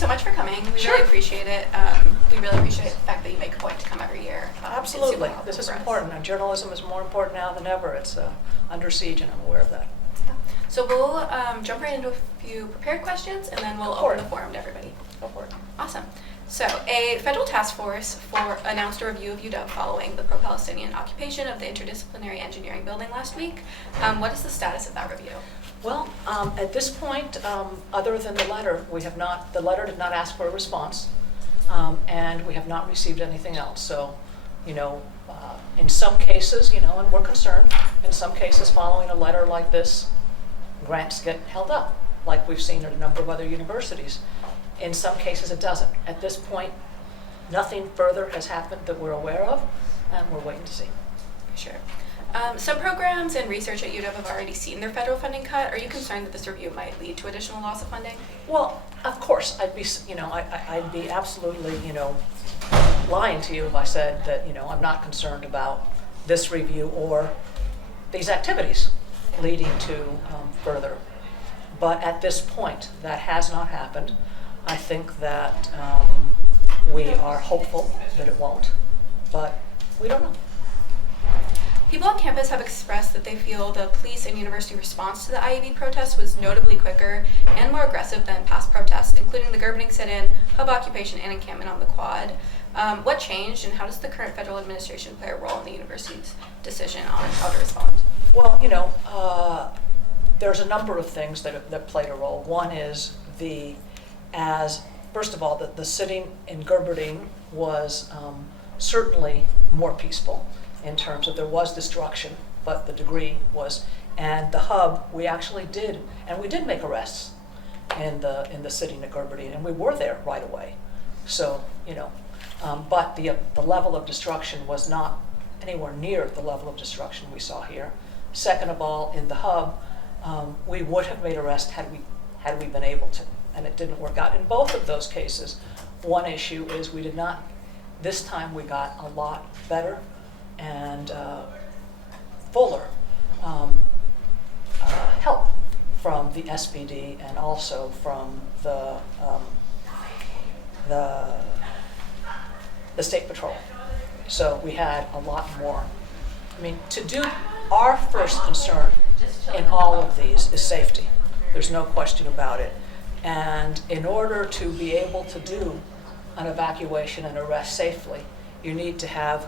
so much for coming. We Sure. really appreciate it. We really appreciate the fact that you make a point to come every year. Absolutely. This is important. And journalism is more important now than ever. It's under siege, and I'm aware of that. So we'll jump right into a few prepared questions, and then we'll open the forum to everybody. Go for it. Awesome. So a federal task force announced a review of UW following the pro-Palestinian occupation of the interdisciplinary engineering building last week. What is the status of that review? Well, at this point, other than the letter, the letter did not ask for a response, and we have not received anything else. So, in some cases, and we're concerned, in some cases following a letter like this, grants get held up, like we've seen at a number of other universities. In some cases it doesn't. At this point, nothing further has happened that we're aware of, and we're waiting to see. Sure. Some programs and research at UW have already seen their federal funding cut. Are you concerned that this review might lead to additional loss of funding? Well, of course, I'd be absolutely, lying to you if I said that, I'm not concerned about this review or these activities leading to further. But at this point, that has not happened. I think that we are hopeful that it won't, but we don't know. People on campus have expressed that they feel the police and university response to the IEB protest was notably quicker and more aggressive than past protests, including the Gerbening sit-in, hub occupation, and encampment on the quad. What changed, and how does the current federal administration play a role in the university's decision on how to respond? Well, there's a number of things that played a role. One is first of all, the sitting in Gerbening was certainly more peaceful in terms of there was destruction, but the degree was, and the hub, we actually did make arrests in the sitting at Gerbening, and we were there right away. So, but the level of destruction was not anywhere near the level of destruction we saw here. Second of all, in the hub, we would have made arrests had we been able to, and it didn't work out. In both of those cases, one issue is we did not, this time we got a lot better and fuller help from the SPD and also from the State Patrol. So we had a lot more. Our first concern in all of these is safety. There's no question about it. And in order to be able to do an evacuation and arrest safely, you need to have,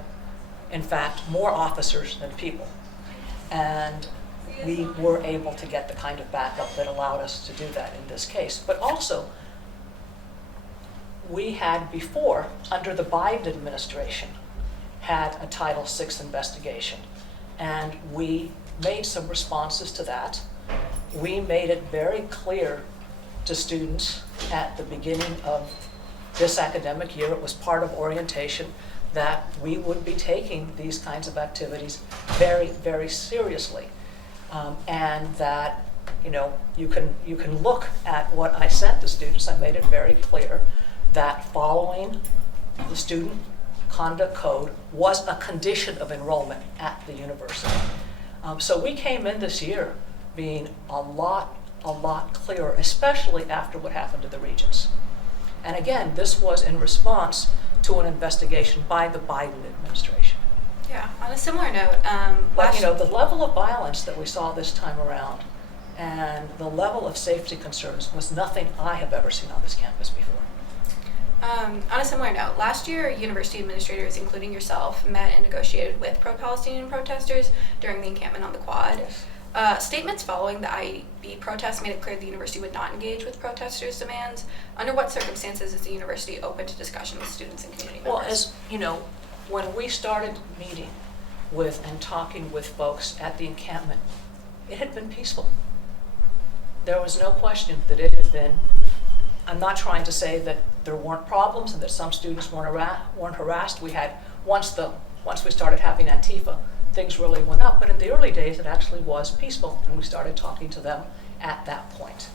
in fact, more officers than people. And we were able to get the kind of backup that allowed us to do that in this case. But also, we had before, under the Biden administration, had a Title VI investigation. And we made some responses to that. We made it very clear to students at the beginning of this academic year, it was part of orientation, that we would be taking these kinds of activities very, very seriously. And that, you can look at what I sent the students. I made it very clear that following the student conduct code was a condition of enrollment at the university. So we came in this year being a lot clearer, especially after what happened to the regents. And again, this was in response to an investigation by the Biden administration. Yeah, on a similar note, but the level of violence that we saw this time around and the level of safety concerns was nothing I have ever seen on this campus before. On a similar note, last year, university administrators, including yourself, met and negotiated with pro-Palestinian protesters during the encampment on the quad. Yes. Statements following the IEB protests made it clear the university would not engage with protesters' demands. Under what circumstances is the university open to discussion with students and community members? Well, as you know, when we started meeting with and talking with folks at the encampment, it had been peaceful. There was no question that it had been. I'm not trying to say that there weren't problems and that some students weren't harassed. We had, once we started having Antifa, things really went up. But in the early days, it actually was peaceful, and we started talking to them at that point.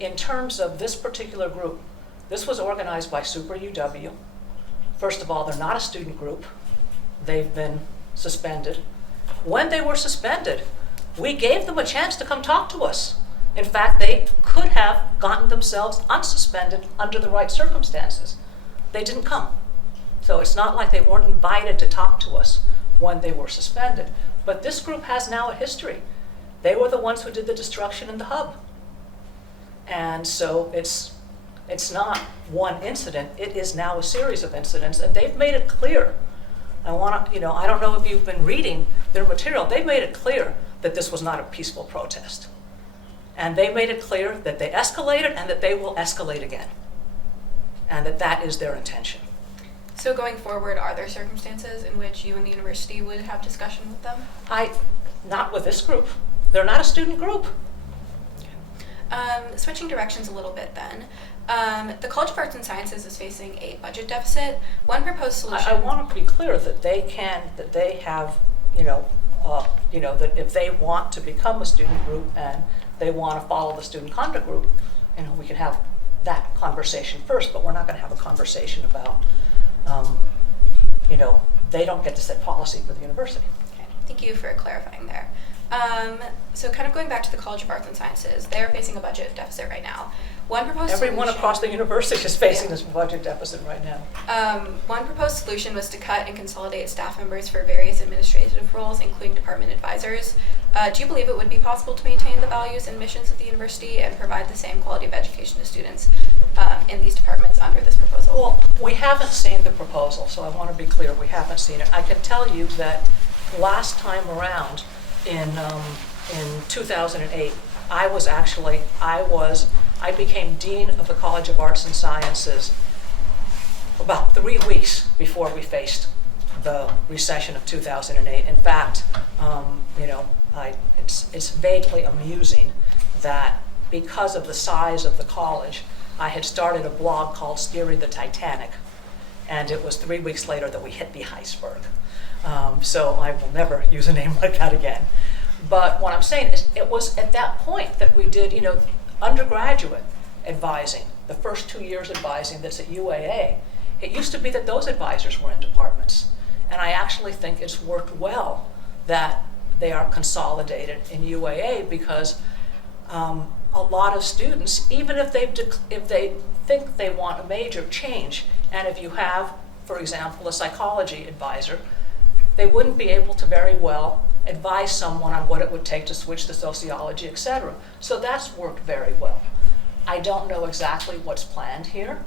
In terms of this particular group, this was organized by Super UW. First of all, they're not a student group. They've been suspended. When they were suspended, we gave them a chance to come talk to us. In fact, they could have gotten themselves unsuspended under the right circumstances. They didn't come. So it's not like they weren't invited to talk to us when they were suspended. But this group has now a history. They were the ones who did the destruction in the hub. And so it's not one incident, it is now a series of incidents, and they've made it clear. I don't know if you've been reading their material, they've made it clear that this was not a peaceful protest. And they made it clear that they escalated and that they will escalate again. And that is their intention. So going forward, are there circumstances in which you and the university would have discussion with them? Not with this group. They're not a student group. Switching directions a little bit then. The College of Arts and Sciences is facing a budget deficit. One proposed solution. I want to be clear that they have, that if they want to become a student group and they want to follow the student conduct group, we can have that conversation first, but we're not going to have a conversation about, they don't get to set policy for the university. Okay. Thank you for clarifying there. So kind of going back to the College of Arts and Sciences, they're facing a budget deficit right now. Everyone across the university is facing this budget deficit right now. One proposed solution was to cut and consolidate staff members for various administrative roles, including department advisors. Do you believe it would be possible to maintain the values and missions of the university and provide the same quality of education to students in these departments under this proposal? Well, we haven't seen the proposal, so I want to be clear, we haven't seen it. I can tell you that last time around, in 2008, I became Dean of the College of Arts and Sciences about 3 weeks before we faced the recession of 2008. In fact, it's vaguely amusing that because of the size of the college, I had started a blog called Steering the Titanic, and it was 3 weeks later that we hit the iceberg. So I will never use a name like that again. But what I'm saying is it was at that point that we did, undergraduate advising, the first 2 years advising that's at UAA. It used to be that those advisors were in departments. And I actually think it's worked well that they are consolidated in UAA because a lot of students, even if they think they want a major change, and if you have, for example, a psychology advisor, they wouldn't be able to very well advise someone on what it would take to switch to sociology, etc. So that's worked very well. I don't know exactly what's planned here,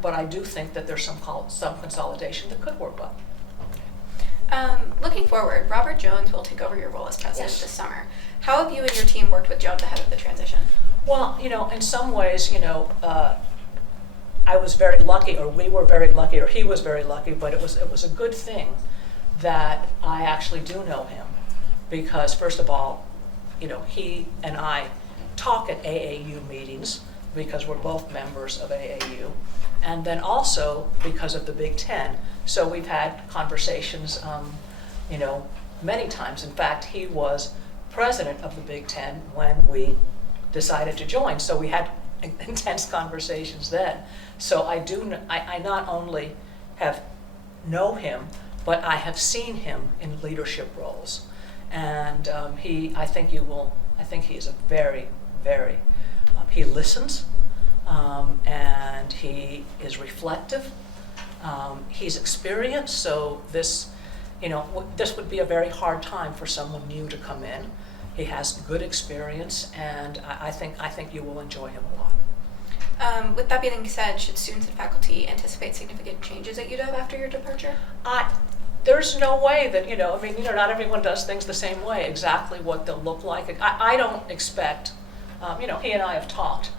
but I do think that there's some consolidation that could work well. Looking forward, Robert Jones will take over your role as president Yes. this summer. How have you and your team worked with Jones ahead of the transition? Well, in some ways, I was very lucky, or we were very lucky, or he was very lucky, but it was a good thing that I actually do know him, because first of all, he and I talk at AAU meetings because we're both members of AAU, and then also because of the Big Ten. So we've had conversations, many times. In fact, he was president of the Big Ten when we decided to join, so we had intense conversations then. So I not only know him, but I have seen him in leadership roles, and I think he is a very, very, he listens, and he is reflective. He's experienced, so this would be a very hard time for someone new to come in. He has good experience, and I think you will enjoy him a lot. With that being said, should students and faculty anticipate significant changes at UW after your departure? There's no way that, not everyone does things the same way, exactly what they'll look like. I don't expect, he and I have talked,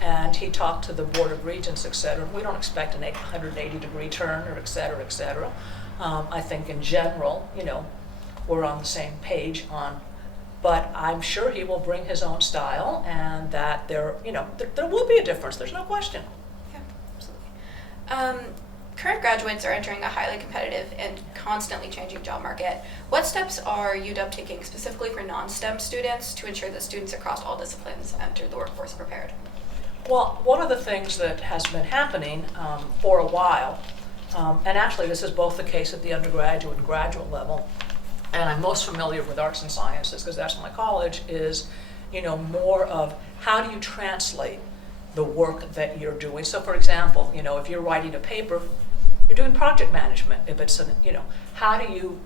and he talked to the Board of Regents, et cetera. We don't expect an 180-degree turn, or et cetera, et cetera. I think in general, we're on the same page but I'm sure he will bring his own style, and that there will be a difference. There's no question. Yeah, absolutely. Current graduates are entering a highly competitive and constantly changing job market. What steps are UW taking specifically for non-STEM students to ensure that students across all disciplines enter the workforce prepared? Well, one of the things that has been happening for a while, and actually this is both the case at the undergraduate and graduate level, and I'm most familiar with arts and sciences because that's my college, is more of how do you translate the work that you're doing. So for example, if you're writing a paper, you're doing project management. If it's how do you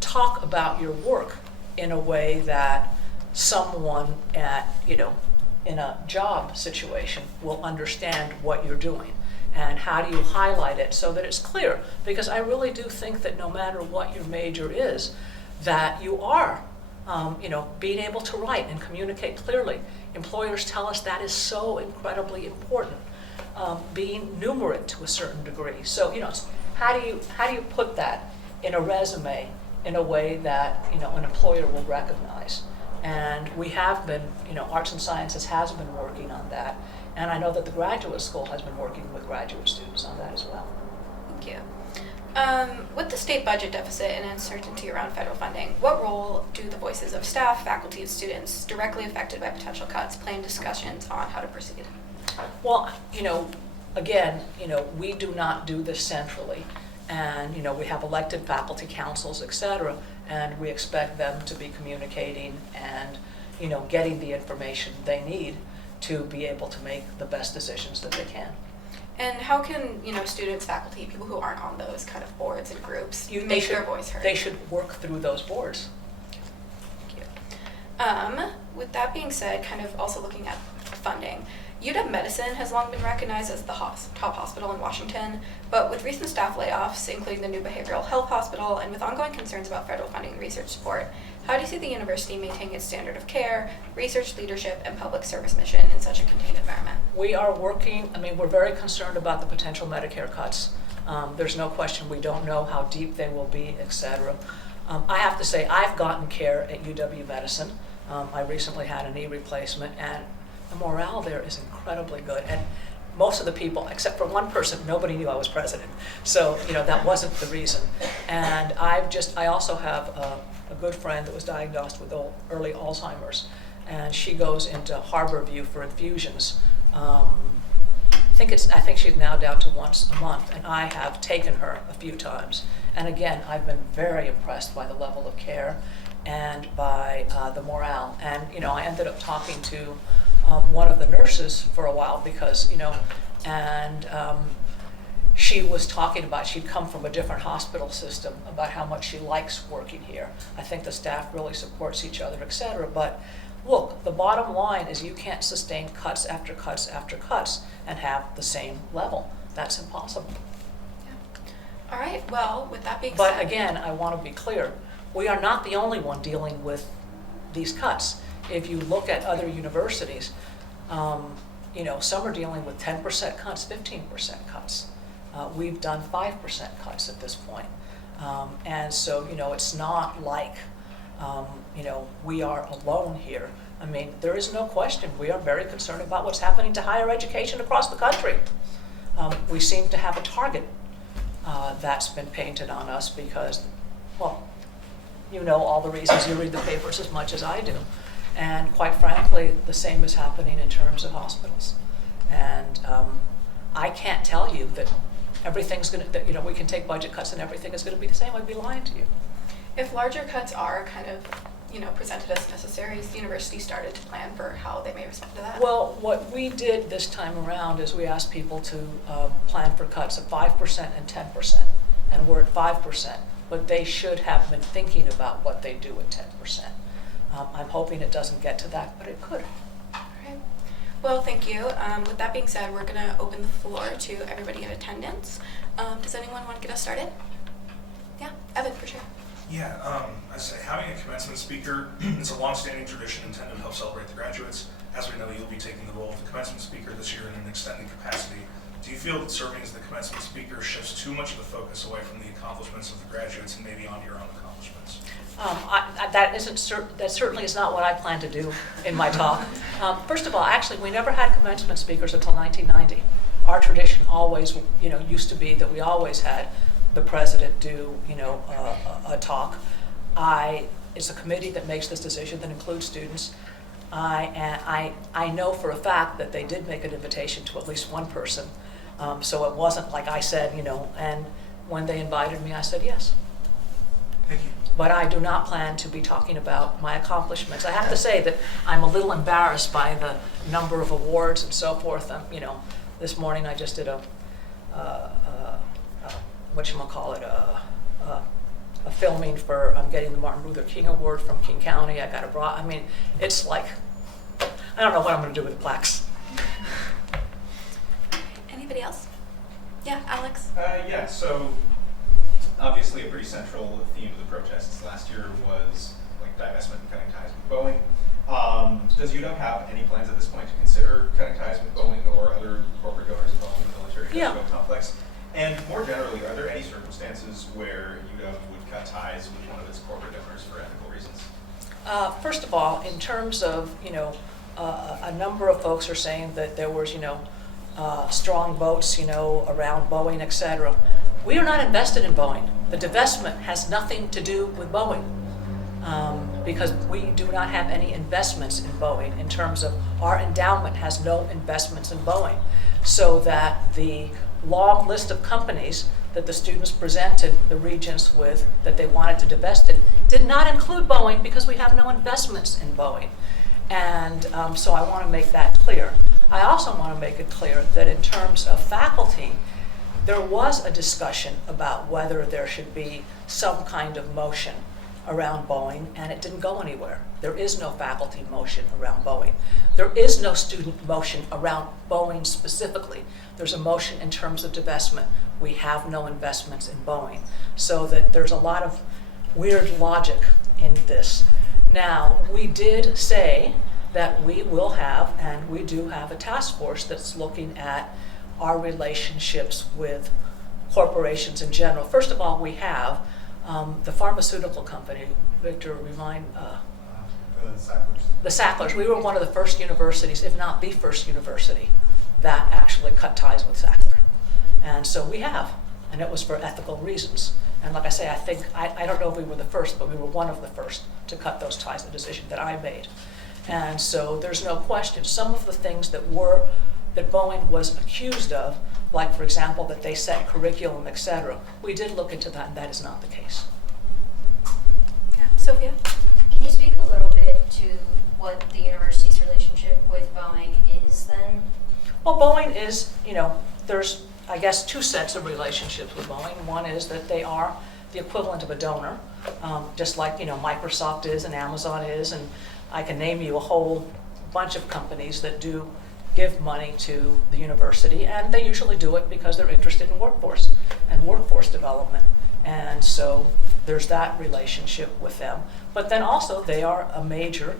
talk about your work in a way that someone in a job situation will understand what you're doing? And how do you highlight it so that it's clear? Because I really do think that no matter what your major is, that you are, being able to write and communicate clearly. Employers tell us that is so incredibly important. Being numerate to a certain degree. So, how do you put that in a resume in a way that, an employer will recognize? And we have been, Arts and Sciences has been working on that. And I know that the graduate school has been working with graduate students on that as well. Thank you. With the state budget deficit and uncertainty around federal funding, what role do the voices of staff, faculty, and students directly affected by potential cuts play in discussions on how to proceed? Well, again, we do not do this centrally. And, we have elected faculty councils, et cetera, and we expect them to be communicating and, getting the information they need to be able to make the best decisions that they can. And how can, students, faculty, people who aren't on those kind of boards and groups make their voice heard? They should work through those boards. Thank you. With that being said, kind of also looking at funding, UW Medicine has long been recognized as the top hospital in Washington, but with recent staff layoffs, including the new behavioral health hospital, and with ongoing concerns about federal funding and research support, how do you see the university maintaining its standard of care, research leadership, and public service mission in such a contained environment? We are working, we're very concerned about the potential Medicare cuts. There's no question we don't know how deep they will be, et cetera. I have to say, I've gotten care at UW Medicine. I recently had a knee replacement, and the morale there is incredibly good. And most of the people, except for one person, nobody knew I was president. So, that wasn't the reason. And I also have a good friend that was diagnosed with early Alzheimer's, and she goes into Harborview for infusions. I think she's now down to once a month, and I have taken her a few times. And again, I've been very impressed by the level of care and by the morale. And, I ended up talking to one of the nurses for a while because, she was talking about, she'd come from a different hospital system, about how much she likes working here. I think the staff really supports each other, et cetera. But look, the bottom line is you can't sustain cuts after cuts after cuts and have the same level. That's impossible. Yeah. All right, well, with that being said. But again, I want to be clear, we are not the only one dealing with these cuts. If you look at other universities, some are dealing with 10% cuts, 15% cuts. We've done 5% cuts at this point. And so, it's not like, we are alone here. There is no question. We are very concerned about what's happening to higher education across the country. We seem to have a target that's been painted on us because, well, all the reasons. You read the papers as much as I do. And quite frankly, the same is happening in terms of hospitals. And I can't tell you that everything's going to, we can take budget cuts and everything is going to be the same. I'd be lying to you. If larger cuts are kind of, presented as necessary, has the university started to plan for how they may respond to that? Well, what we did this time around is we asked people to plan for cuts of 5% and 10%. And we're at 5%. But they should have been thinking about what they do at 10%. I'm hoping it doesn't get to that, but it could. All right. Well, thank you. With that being said, we're going to open the floor to everybody in attendance. Does anyone want to get us started? Yeah, Evan, for sure. Yeah, I say having a commencement speaker is a long-standing tradition intended to help celebrate the graduates. As we know, you'll be taking the role of the commencement speaker this year in an extended capacity. Do you feel that serving as the commencement speaker shifts too much of the focus away from the accomplishments of the graduates and maybe onto your own accomplishments? That certainly is not what I plan to do in my talk. First of all, actually, we never had commencement speakers until 1990. Our tradition always, used to be that we always had the president do, a talk. It's a committee that makes this decision that includes students. I know for a fact that they did make an invitation to at least one person. So it wasn't like I said, and when they invited me, I said yes. Thank you. But I do not plan to be talking about my accomplishments. I have to say that I'm a little embarrassed by the number of awards and so forth. This morning I just did a filming for, I'm getting the Martin Luther King Award from King County. I got it's like, I don't know what I'm going to do with the plaques. Anybody else? Yeah, Alex? Yeah, so obviously a pretty central theme of the protests last year was like divestment and cutting ties with Boeing. Does UW have any plans at this point to consider cutting ties with Boeing or other corporate donors involved in the military industrial complex? And more generally, are there any circumstances where UW would cut ties with one of its corporate donors for ethical reasons? First of all, in terms of, a number of folks are saying that there was, strong votes, around Boeing, et cetera. We are not invested in Boeing. The divestment has nothing to do with Boeing because we do not have any investments in Boeing in terms of our endowment has no investments in Boeing. So that the long list of companies that the students presented the regents with that they wanted to divest in did not include Boeing because we have no investments in Boeing. And so I want to make that clear. I also want to make it clear that in terms of faculty, there was a discussion about whether there should be some kind of motion around Boeing, and it didn't go anywhere. There is no faculty motion around Boeing. There is no student motion around Boeing specifically. There's a motion in terms of divestment. We have no investments in Boeing. So that there's a lot of weird logic in this. Now, we did say that we will have, and we do have a task force that's looking at our relationships with corporations in general. First of all, we have the pharmaceutical company. Victor, remind the Sacklers. We were one of the first universities, if not the first university, that actually cut ties with Sackler. And so we have, and it was for ethical reasons. And like I say, I don't know if we were the first, but we were one of the first to cut those ties, the decision that I made. And so there's no question. Some of the things that Boeing was accused of, like for example, that they set curriculum, et cetera, we did look into that, and that is not the case. Yeah, Sophia? Can you speak a little bit to what the university's relationship with Boeing is then? Well, Boeing is, there's, I guess, two sets of relationships with Boeing. One is that they are the equivalent of a donor, just like, Microsoft is and Amazon is, and I can name you a whole bunch of companies that do give money to the university, and they usually do it because they're interested in workforce and workforce development. And so there's that relationship with them. But then also they are a major,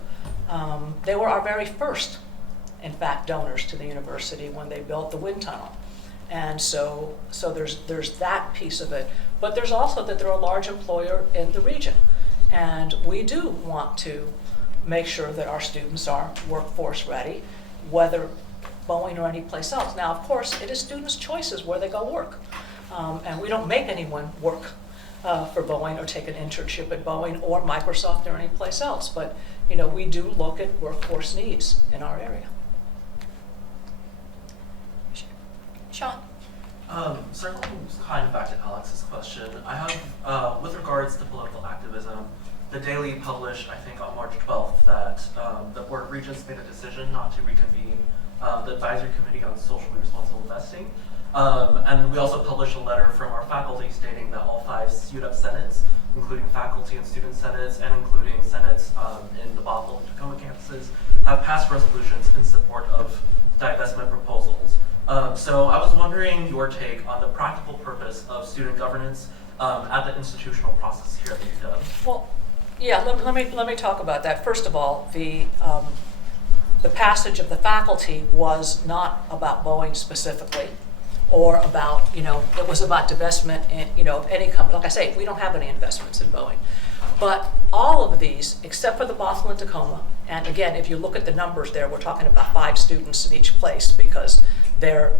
they were our very first, in fact, donors to the university when they built the wind tunnel. And so there's that piece of it. But there's also that they're a large employer in the region. And we do want to make sure that our students are workforce ready, whether Boeing or any place else. Now, of course, it is students' choices where they go work. And we don't make anyone work for Boeing or take an internship at Boeing or Microsoft or any place else. But, we do look at workforce needs in our area. Sean? Circling kind of back to Alex's question, I have, with regards to political activism, the Daily published, I think on March 12th, that the Board of Regents made a decision not to reconvene the Advisory Committee on Socially Responsible Investing. And we also published a letter from our faculty stating that all 5 UW Senates, including faculty and student senates, and including senates in the Bothell and Tacoma campuses, have passed resolutions in support of divestment proposals. So I was wondering your take on the practical purpose of student governance at the institutional process here at the UW. Well, yeah, let me talk about that. First of all, the passage of the faculty was not about Boeing specifically, or about, it was about divestment in, of any company. Like I say, we don't have any investments in Boeing. But all of these, except for the Bothell and Tacoma, and again, if you look at the numbers there, we're talking about 5 students in each place because their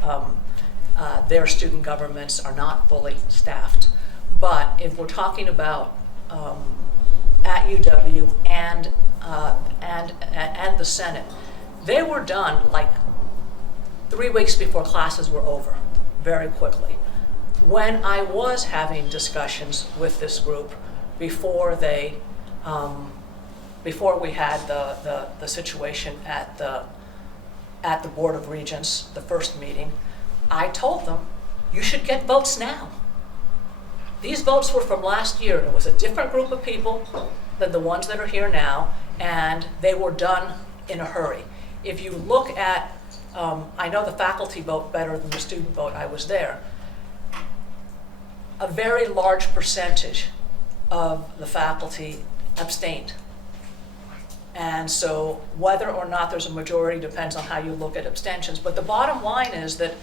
student governments are not fully staffed. But if we're talking about at UW and the Senate, they were done like 3 weeks before classes were over, very quickly. When I was having discussions with this group, before they, before we had the situation at the Board of Regents, the first meeting, I told them, you should get votes now. These votes were from last year. It was a different group of people than the ones that are here now, and they were done in a hurry. If you look at, I know the faculty vote better than the student vote, I was there. A very large percentage of the faculty abstained. And so whether or not there's a majority depends on how you look at abstentions. But the bottom line is that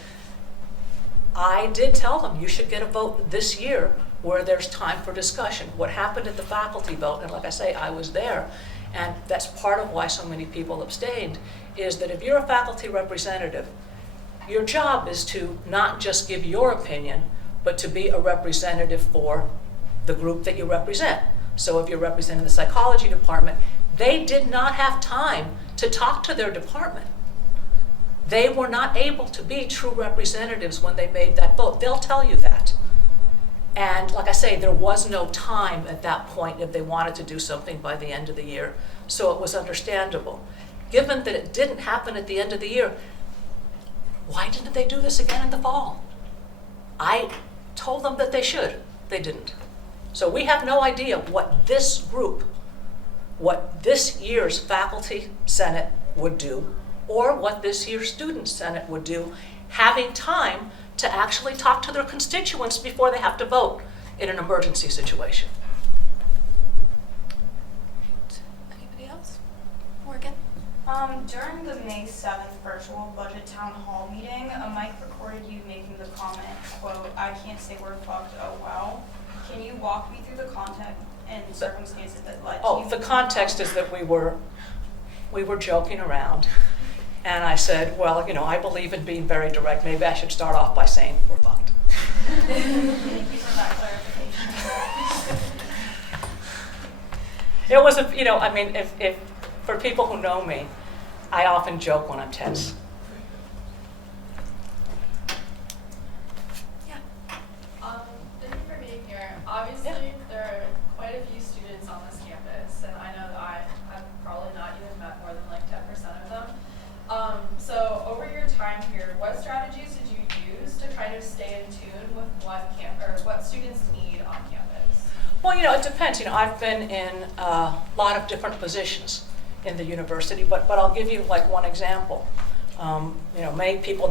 I did tell them, you should get a vote this year where there's time for discussion. What happened at the faculty vote, and like I say, I was there, and that's part of why so many people abstained, is that if you're a faculty representative, your job is to not just give your opinion, but to be a representative for the group that you represent. So if you're representing the psychology department, they did not have time to talk to their department. They were not able to be true representatives when they made that vote. They'll tell you that. And like I say, there was no time at that point if they wanted to do something by the end of the year, so it was understandable. Given that it didn't happen at the end of the year, why didn't they do this again in the fall? I told them that they should. They didn't. So we have no idea what this group, what this year's faculty senate would do, or what this year's student senate would do, having time to actually talk to their constituents before they have to vote in an emergency situation. Anybody else? Morgan? During the May 7th virtual budget town hall meeting, a mic recorded you making the comment, quote, "I can't say we're fucked, oh well." Can you walk me through the context and circumstances that led to you? The context is that we were joking around, and I said, well, you know, I believe in being very direct. Maybe I should start off by saying we're fucked. Thank you for that clarification. It was a, you know, I mean, if for people who know me, I often joke when I'm tense. Thank you for being here. Obviously, there are quite a few students on this campus, and I know that I have probably not even met more than like 10% of them. So over your time here, what strategies did you use to kind of stay in tune with what students need on campus? Well, you know, it depends. You know, I've been in a lot of different positions in the university, but I'll give you like one example. You know, many people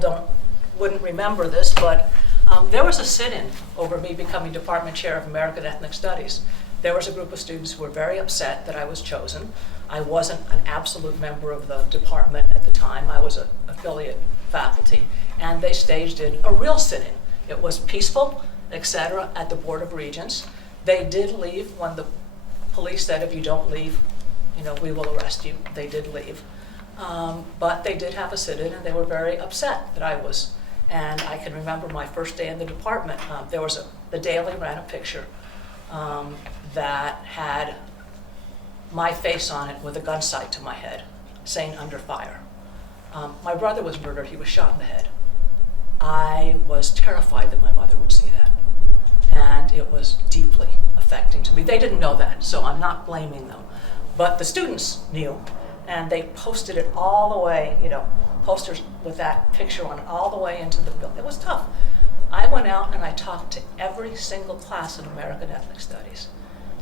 wouldn't remember this, but there was a sit-in over me becoming department chair of American Ethnic Studies. There was a group of students who were very upset that I was chosen. I wasn't an absolute member of the department at the time. I was an affiliate faculty, and they staged in a real sit-in. It was peaceful, etc., at the Board of Regents. They did leave when the police said, if you don't leave, you know, we will arrest you. They did leave. But they did have a sit-in, and they were very upset that I was. And I can remember my first day in the department, the Daily ran a picture that had my face on it with a gun sight to my head, saying under fire. My brother was murdered. He was shot in the head. I was terrified that my mother would see that. And it was deeply affecting to me. They didn't know that, so I'm not blaming them. But the students knew, and they posted it all the way, you know, posters with that picture on it all the way into the building. It was tough. I went out and I talked to every single class in American Ethnic Studies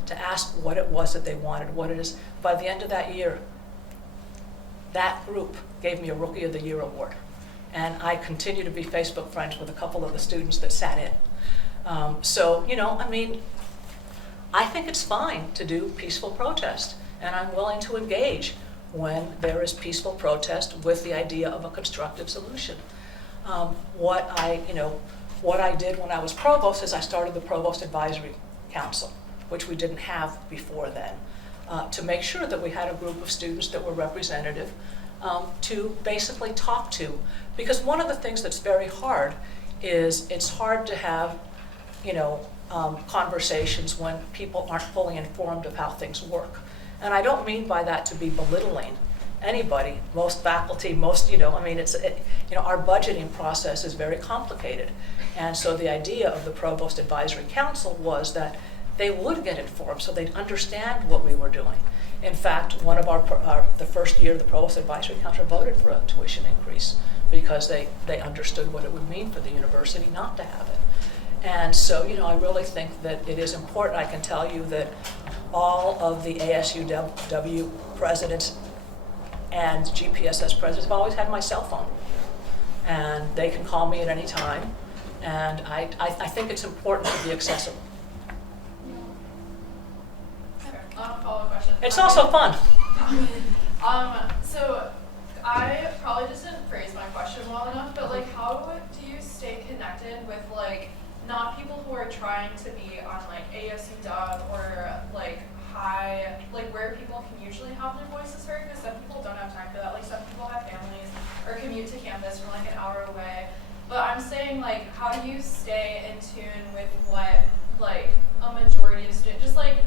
to ask what it was that they wanted, what it is. By the end of that year, that group gave me a Rookie of the Year award. And I continue to be Facebook friends with a couple of the students that sat in. So, you know, I mean, I think it's fine to do peaceful protest, and I'm willing to engage when there is peaceful protest with the idea of a constructive solution. What I did when I was provost is I started the Provost Advisory Council, which we didn't have before then, to make sure that we had a group of students that were representative to basically talk to. Because one of the things that's very hard is it's hard to have, you know, conversations when people aren't fully informed of how things work. And I don't mean by that to be belittling anybody, most faculty, most, you know, I mean, you know, our budgeting process is very complicated. And so the idea of the Provost Advisory Council was that they would get informed so they'd understand what we were doing. In fact, one of the first year the Provost Advisory Council voted for a tuition increase because they understood what it would mean for the university not to have it. And so, I really think that it is important. I can tell you that all of the ASUW presidents and GPSS presidents have always had my cell phone. And they can call me at any time. And I think it's important to be accessible. Follow-up question. It's also fun. So I probably just didn't phrase my question well enough, but like, how do you stay connected with like not people who are trying to be on like ASUW or like high, like where people can usually have their voices heard? Because some people don't have time for that. Like some people have families or commute to campus from like an hour away. But I'm saying like, how do you stay in tune with what like a majority of students, just like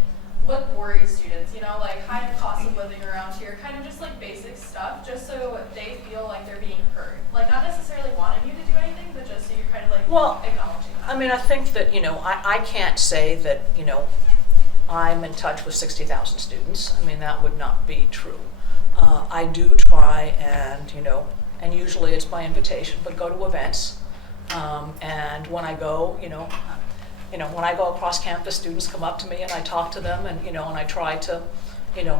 what worries students, like high cost of living around here, kind of just like basic stuff, just so they feel like they're being heard. Like not necessarily wanting you to do anything, but just so you're kind of like acknowledging that. I mean, I think that, I can't say that, I'm in touch with 60,000 students. I mean, that would not be true. I do try and, and usually it's by invitation, but go to events. And when I go, when I go across campus, students come up to me and I talk to them and, and I try to,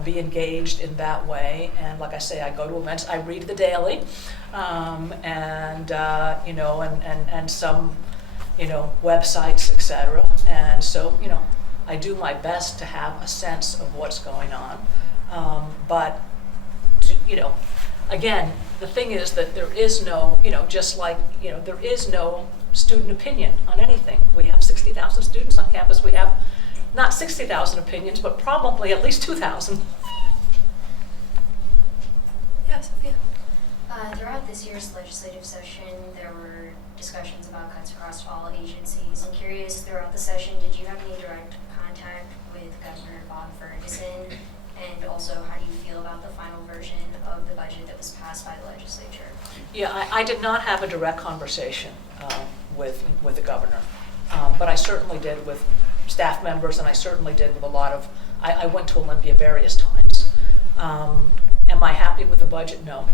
be engaged in that way. And like I say, I go to events, I read the Daily, and some, websites, etc. And so, I do my best to have a sense of what's going on. But, again, the thing is that there is no, just like, there is no student opinion on anything. We have 60,000 students on campus. We have not 60,000 opinions, but probably at least 2,000. Yeah, Sophia. Throughout this year's legislative session, there were discussions about cuts across all agencies. I'm curious, throughout the session, did you have any direct contact with Governor Bob Ferguson? And also, how do you feel about the final version of the budget that was passed by the legislature? Yeah, I did not have a direct conversation with the governor, but I certainly did with staff members, and I certainly did with a lot of, I went to Olympia various times. Am I happy with the budget? No.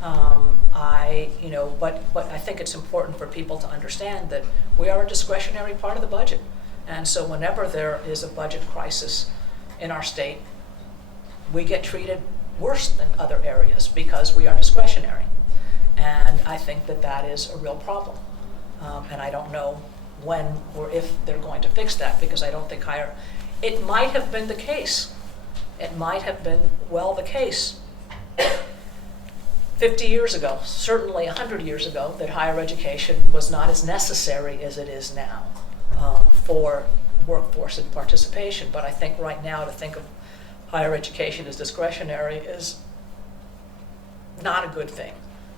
But I think it's important for people to understand that we are a discretionary part of the budget. And so whenever there is a budget crisis in our state, we get treated worse than other areas because we are discretionary. And I think that that is a real problem. And I don't know when or if they're going to fix that, because I don't think it might have been the case. It might have been the case 50 years ago, certainly 100 years ago, that higher education was not as necessary as it is now for workforce and participation. But I think right now to think of higher education as discretionary is not a good thing,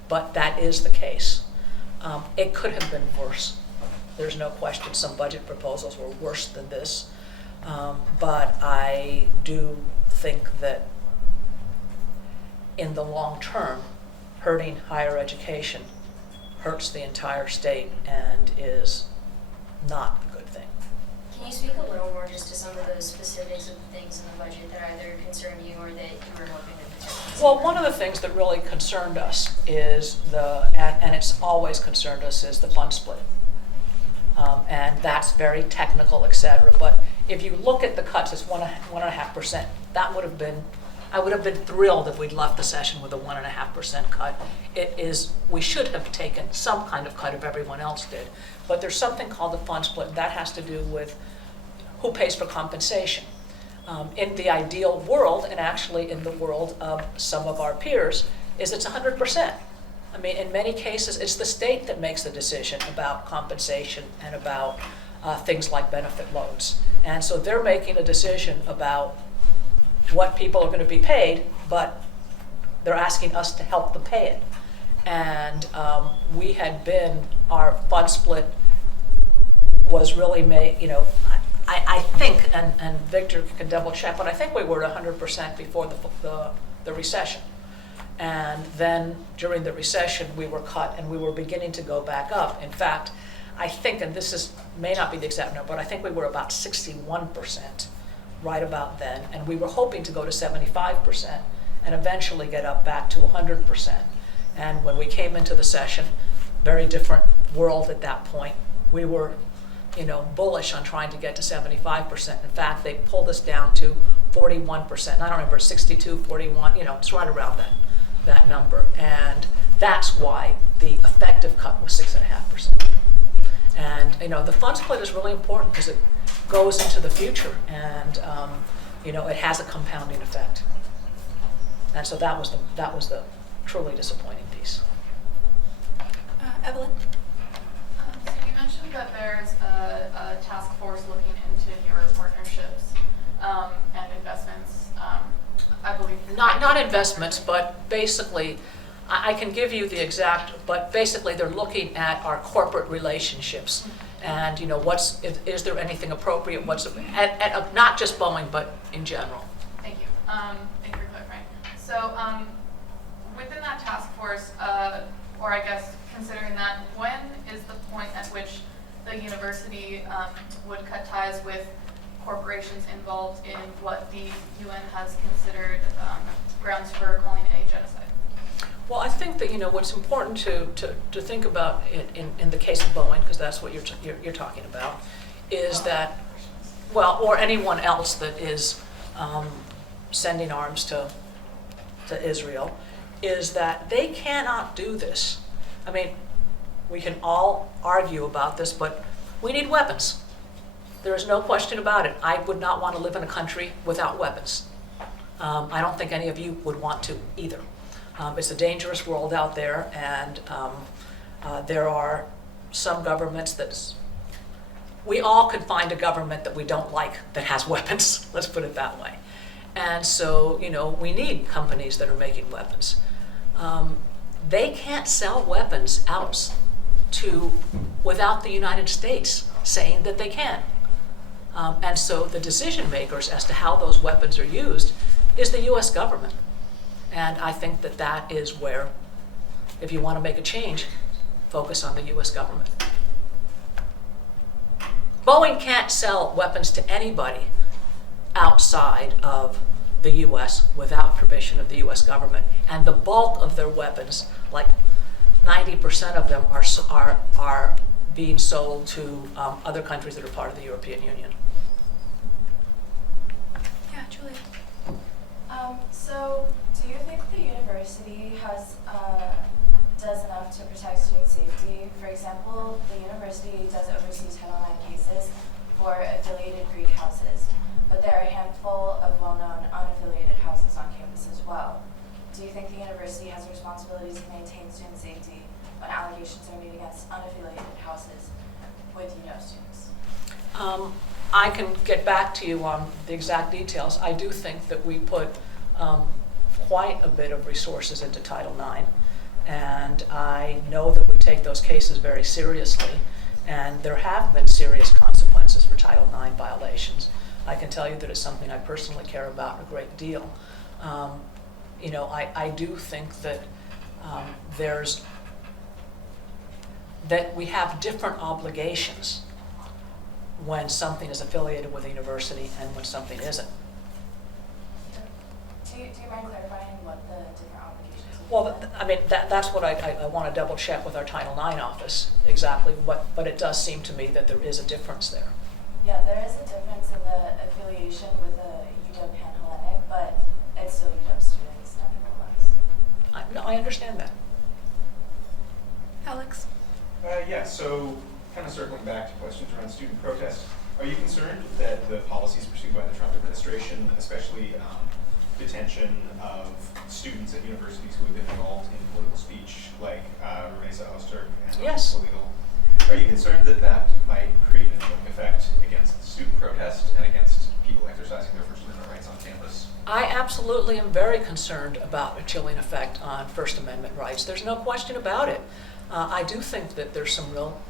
but that is the case. It could have been worse. There's no question some budget proposals were worse than this, but I do think that in the long term, hurting higher education hurts the entire state and is not a good thing. Can you speak a little more just to some of those specifics of the things in the budget that either concern you or that you were hoping to protect? Well, one of the things that really concerned us is and it's always concerned us, is the fund split. And that's very technical, et cetera. But if you look at the cuts, it's 1.5%. That would have been, I would have been thrilled if we'd left the session with a 1.5% cut. We should have taken some kind of cut if everyone else did. But there's something called the fund split, and that has to do with who pays for compensation. In the ideal world, and actually in the world of some of our peers, is it's 100%. I mean, in many cases, it's the state that makes the decision about compensation and about things like benefit loads. And so they're making a decision about what people are going to be paid, but they're asking us to help them pay it. And our fund split was really made, I think, and Victor can double check, but I think we were at 100% before the recession. And then during the recession, we were cut and we were beginning to go back up. In fact, I think, and may not be the exact number, but I think we were about 61% right about then, and we were hoping to go to 75% and eventually get up back to 100%. And when we came into the session, very different world at that point, we were, bullish on trying to get to 75%. In fact, they pulled us down to 41%. I don't remember, 62, 41, it's right around that number. And that's why the effective cut was 6.5%. And, the fund split is really important because it goes into the future and, it has a compounding effect. And so that was the truly disappointing piece. Evelyn? So you mentioned that there's a task force looking into your partnerships and investments. I believe Not investments, but basically, I can give you the exact, but basically they're looking at our corporate relationships and, is there anything appropriate, at not just Boeing, but in general. Thank you. Thank you for clarifying. So within that task force, or I guess considering that, when is the point at which the university would cut ties with corporations involved in what the UN has considered grounds for calling a genocide? Well, I think that what's important to think about in the case of Boeing, because that's what you're talking about, is that, well, or anyone else that is sending arms to Israel, is that they cannot do this. I mean, we can all argue about this, but we need weapons. There is no question about it. I would not want to live in a country without weapons. I don't think any of you would want to either. It's a dangerous world out there, and there are some governments we all can find a government that we don't like that has weapons, let's put it that way. And so, we need companies that are making weapons. They can't sell weapons out without the United States saying that they can. And so the decision makers as to how those weapons are used is the US government. And I think that is where, if you want to make a change, focus on the US government. Boeing can't sell weapons to anybody outside of the US without permission of the US government. And the bulk of their weapons, like 90% of them, are being sold to other countries that are part of the European Union. Yeah, Julia. So, do you think the university does enough to protect student safety? For example, the university does oversee Title IX cases for affiliated Greek houses, but there are a handful of well-known unaffiliated houses on campus as well. Do you think the university has a responsibility to maintain student safety when allegations are made against unaffiliated houses with students? I can get back to you on the exact details. I do think that we put quite a bit of resources into Title IX, and I know that we take those cases very seriously, and there have been serious consequences for Title IX violations. I can tell you that it's something I personally care about a great deal. I do think that that we have different obligations when something is affiliated with a university and when something isn't. Do you mind clarifying what the different obligations would be? Well, that's what I want to double check with our Title IX office, exactly but it does seem to me that there is a difference there. Yeah, there is a difference in the affiliation with the UW Panhellenic, but it's still UW students, nevertheless. I understand that. Alex? Yeah, so kind of circling back to questions around student protest, are you concerned that the policies pursued by the Trump administration, especially detention of students at universities who have been involved in political speech, like Renesa Osterk and Yes. Illegal, are you concerned that might create an effect against student protest and against people exercising their First Amendment rights on campus? I absolutely am very concerned about a chilling effect on First Amendment rights. There's no question about it. I do think that there's some real,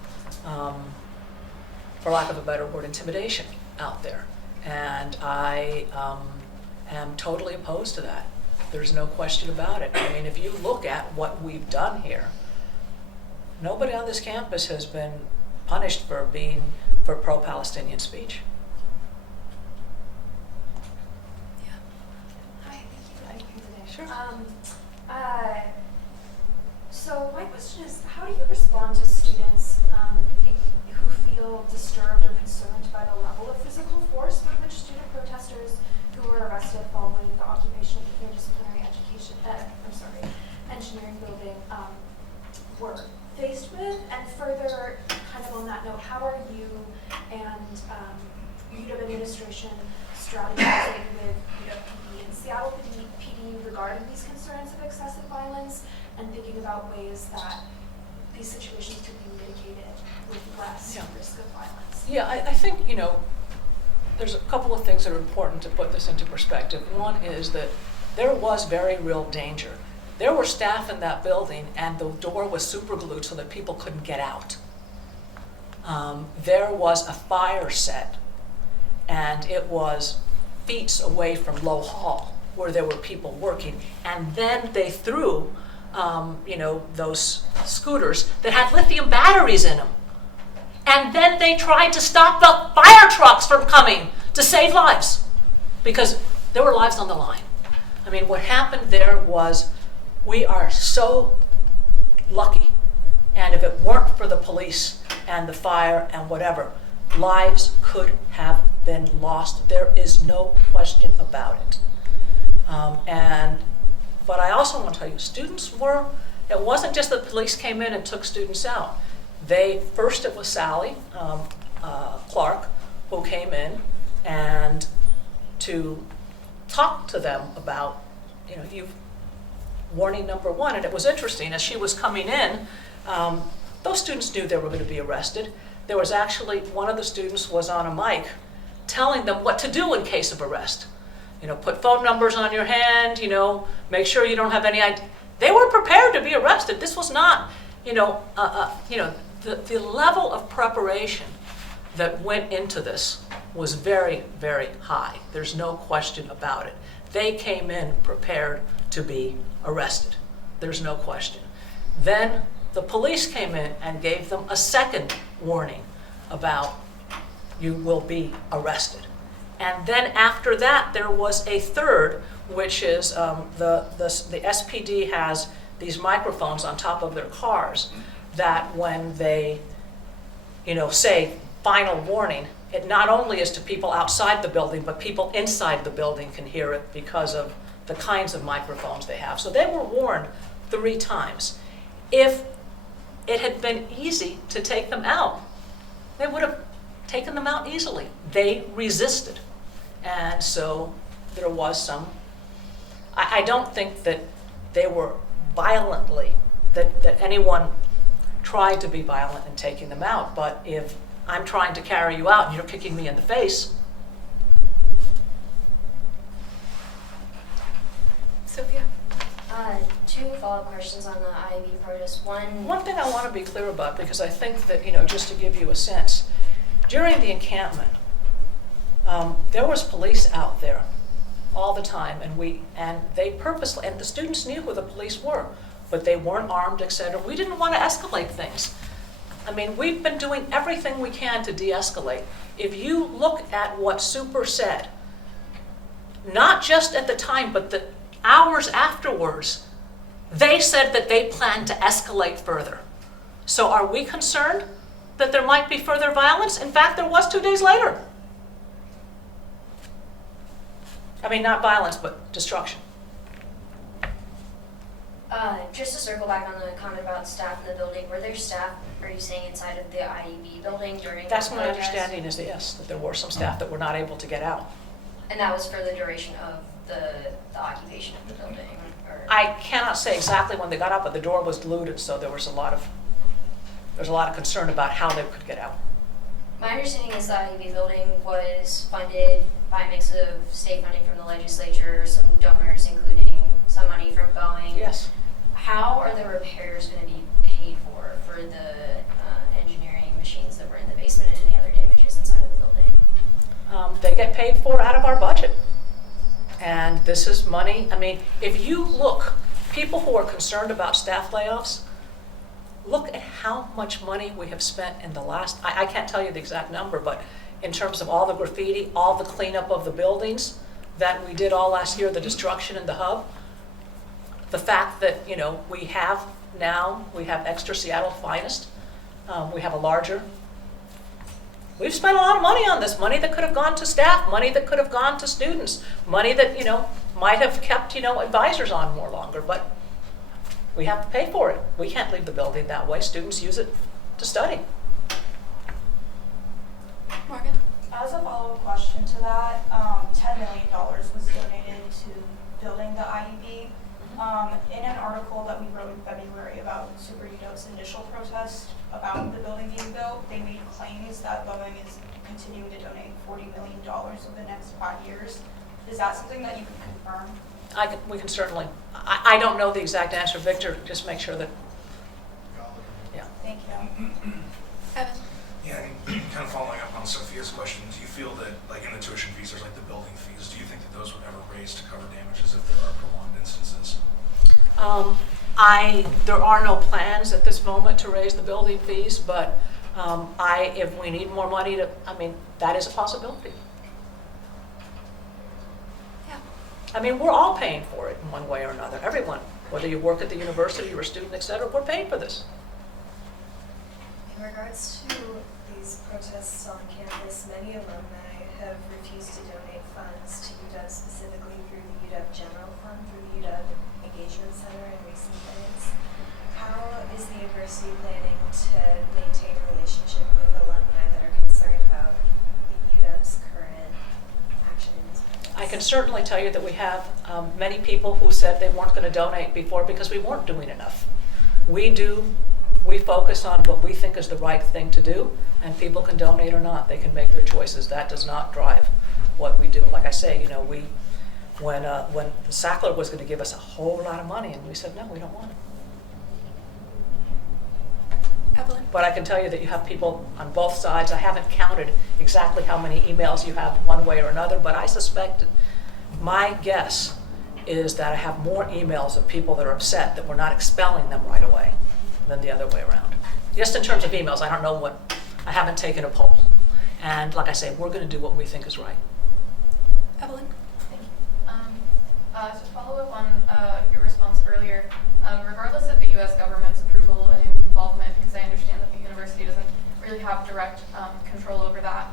for lack of a better word, intimidation out there. And I am totally opposed to that. There's no question about it. I mean, if you look at what we've done here, nobody on this campus has been punished for pro-Palestinian speech. Hi, thank you for being here today. Sure. So my question is, how do you respond to students who feel disturbed or concerned by the level of physical force with which student protesters who were arrested following the occupation of the interdisciplinary engineering building were faced with? And further, kind of on that note, how are you and UW administration strategizing with UW PD and Seattle PD regarding these concerns of excessive violence and thinking about ways that these situations could be mitigated with less risk of violence? Yeah, I think, there's a couple of things that are important to put this into perspective. One is that there was very real danger. There were staff in that building and the door was super glued so that people couldn't get out. There was a fire set and it was feet away from Low Hall where there were people working. And then they threw, those scooters that had lithium batteries in them. And then they tried to stop the fire trucks from coming to save lives because there were lives on the line. I mean, what happened there was, we are so lucky. And if it weren't for the police and the fire and whatever, lives could have been lost. There is no question about it. But I also want to tell you, it wasn't just that the police came in and took students out. First it was Sally Clark who came in and to talk to them about, warning number one. And it was interesting, as she was coming in, those students knew they were going to be arrested. There was actually, one of the students was on a mic telling them what to do in case of arrest. Put phone numbers on your hand, make sure you don't have any idea. They were prepared to be arrested. This was not, the level of preparation that went into this was very, very high. There's no question about it. They came in prepared to be arrested. There's no question. Then the police came in and gave them a second warning about, you will be arrested. And then after that, there was a third, which is the SPD has these microphones on top of their cars that when they, say final warning, it not only is to people outside the building, but people inside the building can hear it because of the kinds of microphones they have. So they were warned 3 times. If it had been easy to take them out, they would have taken them out easily. They resisted. And so there was some, I don't think that they were violently, that anyone tried to be violent in taking them out, but if I'm trying to carry you out and you're kicking me in the face. Sophia? 2 follow-up questions on the IAB protest. One thing I want to be clear about, because I think that, just to give you a sense, during the encampment, there was police out there all the time, and they purposely, and the students knew who the police were, but they weren't armed, etc. We didn't want to escalate things. I mean, we've been doing everything we can to de-escalate. If you look at what Super said, not just at the time, but the hours afterwards, they said that they planned to escalate further. So are we concerned that there might be further violence? In fact, there was 2 days later. I mean, not violence, but destruction. Just to circle back on the comment about staff in the building, were there staff, are you saying, inside of the IEB building during That's the my protest? understanding is yes, that there were some staff that were not able to get out. And that was for the duration of the occupation of the building? Or? I cannot say exactly when they got out, but the door was glued, and so there was a lot of concern about how they could get out. My understanding is the IEB building was funded by a mix of state funding from the legislature, some donors, including some money from Boeing. Yes. How are the repairs going to be paid for the engineering machines that were in the basement and any other damages inside of the building? They get paid for out of our budget. And this is money. I mean, if you look, people who are concerned about staff layoffs, look at how much money we have spent in the last, I can't tell you the exact number, but in terms of all the graffiti, all the cleanup of the buildings that we did all last year, the destruction in the hub, the fact that, we have extra Seattle finest, we have a larger, we've spent a lot of money on this, money that could have gone to staff, money that could have gone to students, money that, might have kept, advisors on more longer, but we have to pay for it. We can't leave the building that way. Students use it to study. Morgan? As a follow-up question to that, $10 million was donated to building the IUB. In an article that we wrote in February about Super UW's initial protest about the building being built, they made claims that Boeing is continuing to donate $40 million over the next 5 years. Is that something that you can confirm? We can certainly, I don't know the exact answer. Victor, just make sure that, yeah. Thank you. Evan? Yeah, and kind of following up on Sophia's question, do you feel that, like in the tuition fees, there's like the building fees, do you think that those would ever raise to cover damages if there are prolonged instances? There are no plans at this moment to raise the building fees, but if we need more money that is a possibility. Yeah. We're all paying for it in one way or another. Everyone, whether you work at the university, you're a student, etc., we're paying for this. In regards to these protests on campus, many alumni have refused to donate funds to UW specifically through the UW General Fund, through the UW Engagement Center in recent days. How is the university planning to maintain a relationship with alumni that are concerned about the UW's current action in these protests? I can certainly tell you that we have many people who said they weren't going to donate before because we weren't doing enough. We focus on what we think is the right thing to do, and people can donate or not. They can make their choices. That does not drive what we do. Like I say, when the Sackler was going to give us a whole lot of money, and we said, no, we don't want it. Evelyn? But I can tell you that you have people on both sides. I haven't counted exactly how many emails you have one way or another, but I suspect, my guess is that I have more emails of people that are upset that we're not expelling them right away than the other way around. Just in terms of emails, I don't know I haven't taken a poll. And like I say, we're going to do what we think is right. Evelyn? Thank you. To follow up on your response earlier, regardless of the U.S. government's approval and involvement, because I understand that the university doesn't really have direct control over that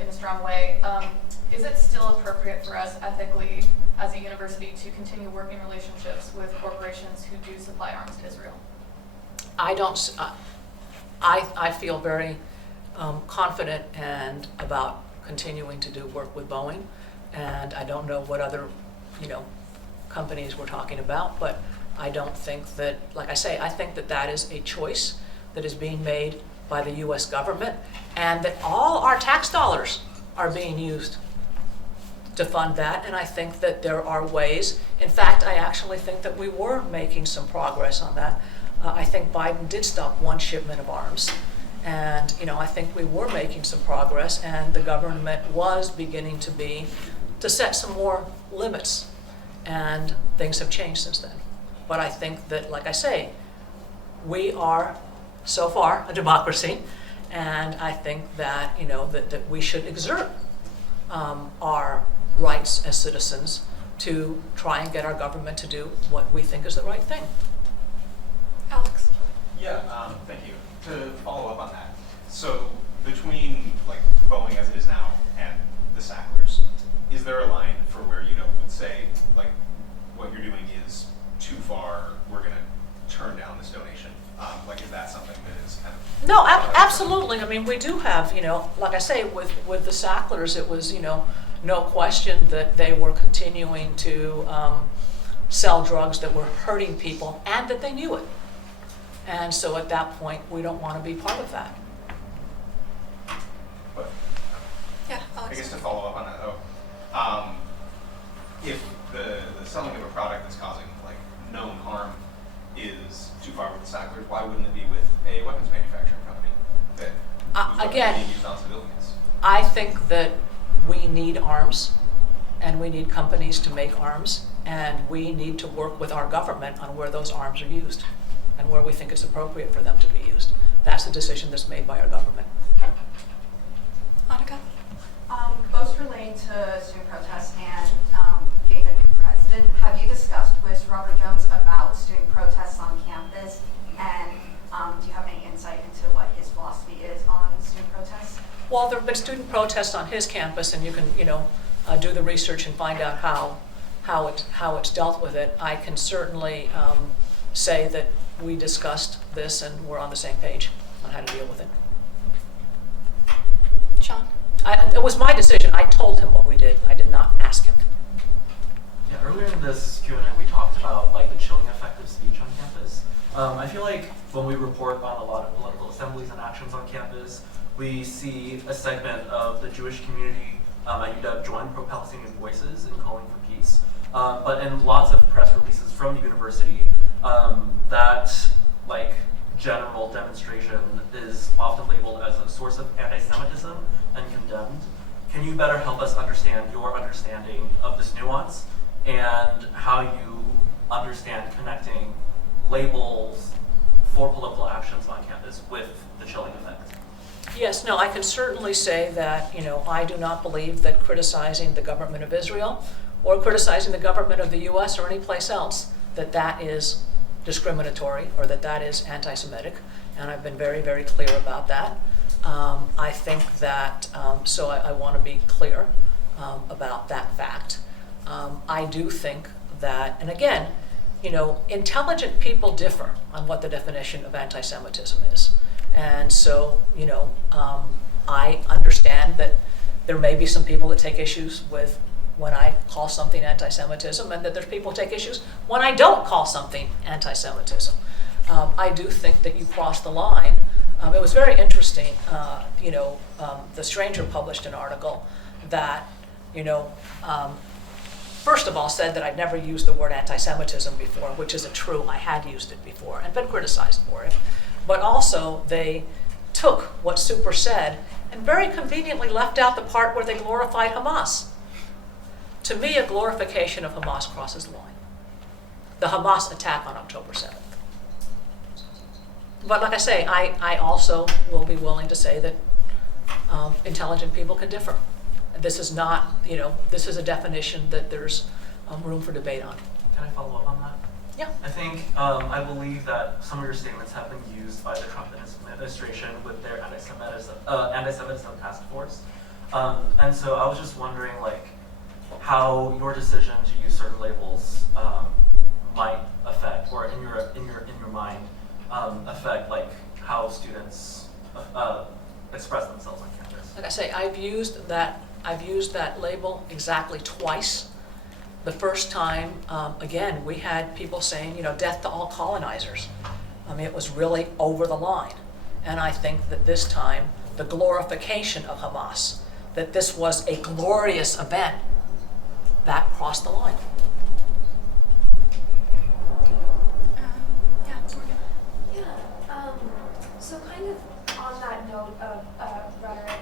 in a strong way, is it still appropriate for us ethically as a university to continue working relationships with corporations who do supply arms to Israel? I feel very confident about continuing to do work with Boeing, and I don't know what other, companies we're talking about, but I don't think that, like I say, I think that is a choice that is being made by the U.S. government, and that all our tax dollars are being used to fund that, and I think that there are ways. In fact, I actually think that we were making some progress on that. I think Biden did stop one shipment of arms, and I think we were making some progress, and the government was beginning to set some more limits, and things have changed since then. But I think that, like I say, we are so far a democracy, and I think that that we should exert our rights as citizens to try and get our government to do what we think is the right thing. Alex? Yeah, thank you. To follow up on that, so between Boeing as it is now and the Sacklers, is there a line for where would say what you're doing is too far, we're going to turn down this donation? Is that something that is kind of... No, absolutely. We do have, like I say, with the Sacklers, it was, no question that they were continuing to sell drugs that were hurting people, and that they knew it. And so at that point, we don't want to be part of that. But Yeah, I Alex? guess to follow up on that though, if the selling of a product that's causing known harm is too far with the Sacklers, why wouldn't it be with a weapons manufacturing company that Again, being used on civilians? I think that we need arms, and we need companies to make arms, and we need to work with our government on where those arms are used. and where we think it's appropriate for them to be used. That's a decision that's made by our government. Monica? Both relating to student protests and getting a new president, have you discussed with Robert Jones about student protests on campus? And do you have any insight into what his philosophy is on student protests? Well, there have been student protests on his campus, and you can, do the research and find out how it's dealt with it. I can certainly say that we discussed this and we're on the same page on how to deal with it. Sean? It was my decision. I told him what we did. I did not ask him. Yeah, earlier in this Q&A, we talked about like the chilling effect of speech on campus. I feel like when we report on a lot of political assemblies and actions on campus, we see a segment of the Jewish community at UW join pro-Palestinian voices in calling for peace. But in lots of press releases from the university, that like general demonstration is often labeled as a source of anti-Semitism and condemned. Can you better help us understand your understanding of this nuance and how you understand connecting labels for political actions on campus with the chilling effect? Yes, no, I can certainly say that, I do not believe that criticizing the government of Israel or criticizing the government of the US or any place else, that is discriminatory or that is anti-Semitic, and I've been very, very clear about that. I think that, so I want to be clear about that fact. I do think that, and again, intelligent people differ on what the definition of anti-Semitism is. And so, I understand that there may be some people that take issues with when I call something anti-Semitism, and that there's people who take issues when I don't call something anti-Semitism. I do think that you cross the line. It was very interesting, the Stranger published an article that, first of all said that I'd never used the word anti-Semitism before, which isn't true. I had used it before and been criticized for it. But also they took what Super said and very conveniently left out the part where they glorified Hamas. To me, a glorification of Hamas crosses the line. The Hamas attack on October 7th. But like I say, I also will be willing to say that intelligent people can differ. This is not, this is a definition that there's room for debate on. Can I follow up on that? Yeah. I think, I believe that some of your statements have been used by the Trump administration with their anti-Semitism task force. And so I was just wondering, how your decision to use certain labels might affect, or in your mind, affect how students express themselves on campus. Like I say, I've used that label exactly twice. The first time, again, we had people saying, death to all colonizers. I mean, it was really over the line. And I think that this time, the glorification of Hamas, that this was a glorious event, that crossed the line. Yeah, Morgan. Yeah, so kind of on that note of rhetoric,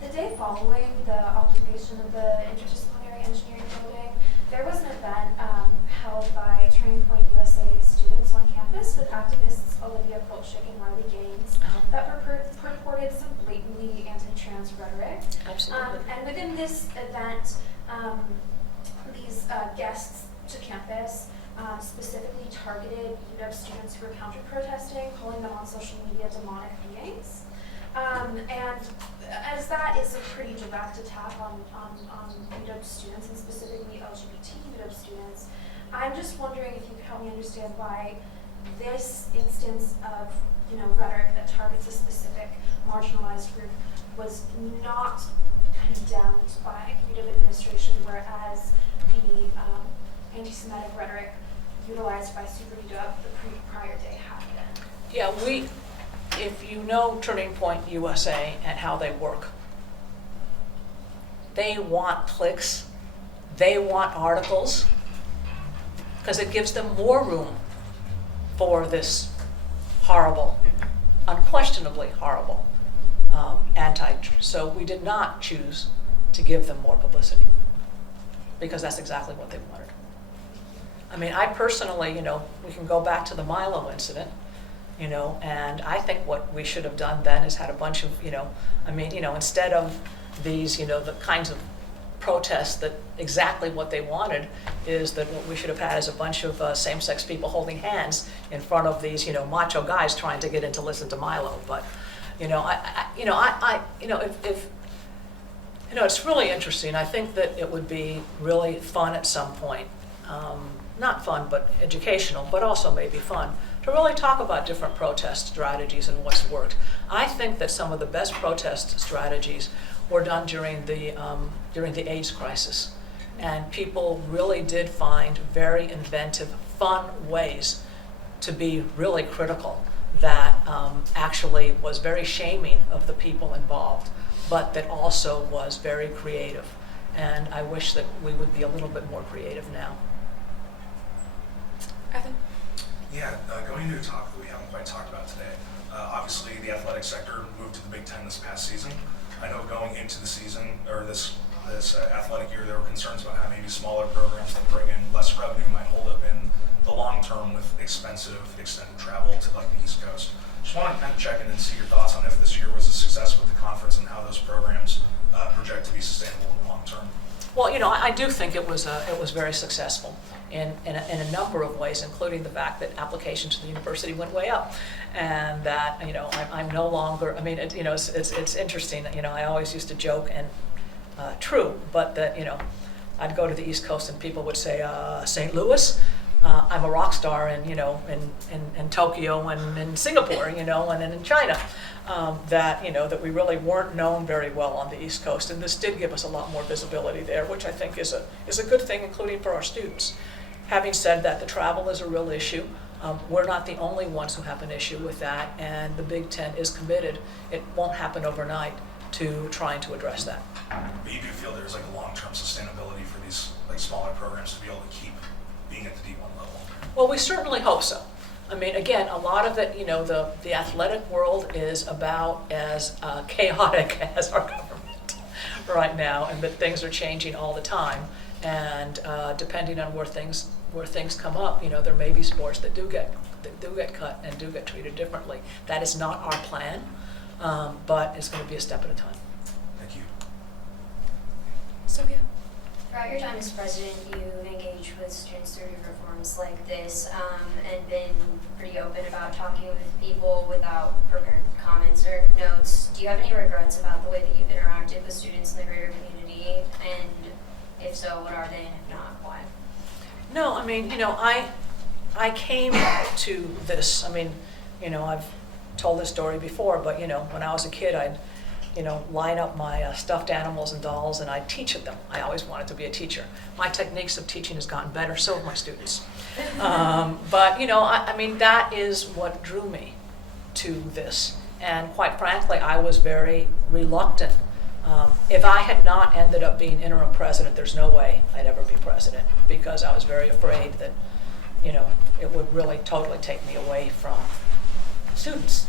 the day following the occupation of the interdisciplinary engineering building, there was an event held by Turning Point USA students on campus with activists Olivia Kolchik and Riley Gaines that purported some blatantly anti-trans rhetoric. Absolutely. And within this event, these guests to campus specifically targeted UW students who were counter-protesting, calling them on social media demonic beings. And as that is a pretty direct attack on UW students, and specifically LGBT UW students, I'm just wondering if you could help me understand why this instance of rhetoric that targets a specific marginalized group was not condemned by UW administration, whereas the anti-Semitic rhetoric utilized by Super UW the prior day had been. Yeah, if you know Turning Point USA and how they work, they want clicks, they want articles, because it gives them more room for this horrible, unquestionably horrible so we did not choose to give them more publicity, because that's exactly what they wanted. I mean, I personally, we can go back to the Milo incident, and I think what we should have done then is had a bunch of, instead of these, the kinds of protests that exactly what they wanted is that what we should have had is a bunch of same-sex people holding hands in front of these, macho guys trying to get in to listen to Milo. But, it's really interesting. I think that it would be really fun at some point, not fun, but educational, but also maybe fun, to really talk about different protest strategies and what's worked. I think that some of the best protest strategies were done during the AIDS crisis. And people really did find very inventive, fun ways to be really critical that actually was very shaming of the people involved, but that also was very creative. And I wish that we would be a little bit more creative now. Evan? Yeah, going into a topic that we haven't quite talked about today. Obviously, the athletic sector moved to the Big Ten this past season. I know going into the season, or this athletic year, there were concerns about how maybe smaller programs that bring in less revenue might hold up in the long term with expensive extended travel to like the East Coast. Just want to kind of check in and see your thoughts on if this year was a success with the conference and how those programs project to be sustainable in the long term. Well, I do think it was very successful in a number of ways, including the fact that applications to the university went way up, and that I'm no longer. I mean, it's interesting. I always used to joke, and true, but that I'd go to the East Coast and people would say St. Louis. I'm a rock star in Tokyo and in Singapore, and in China. That we really weren't known very well on the East Coast, and this did give us a lot more visibility there, which I think is a good thing, including for our students. Having said that, the travel is a real issue. We're not the only ones who have an issue with that, and the Big Ten is committed. It won't happen overnight to trying to address that. But you do feel there's like a long-term sustainability for these like smaller programs to be able to keep being at the D1 level? Well, we certainly hope so. I mean, again, a lot of it, the athletic world is about as chaotic as our government right now, and that things are changing all the time. And depending on where things come up, there may be sports that do get cut and do get treated differently. That is not our plan, but it's going to be a step at a time. Thank you. Sophia? Throughout your time as president, you've engaged with students through reforms like this, and been pretty open about talking with people without prepared comments or notes. Do you have any regrets about the way that you've interacted with students in the greater community? And if so, what are they, and if not, why? No, I mean, I came to this. I mean, I've told this story before, but when I was a kid, I'd line up my stuffed animals and dolls, and I'd teach them. I always wanted to be a teacher. My techniques of teaching has gotten better, so have my students. But, I mean, that is what drew me to this. And quite frankly, I was very reluctant. If I had not ended up being interim president, there's no way I'd ever be president, because I was very afraid that, it would really totally take me away from students,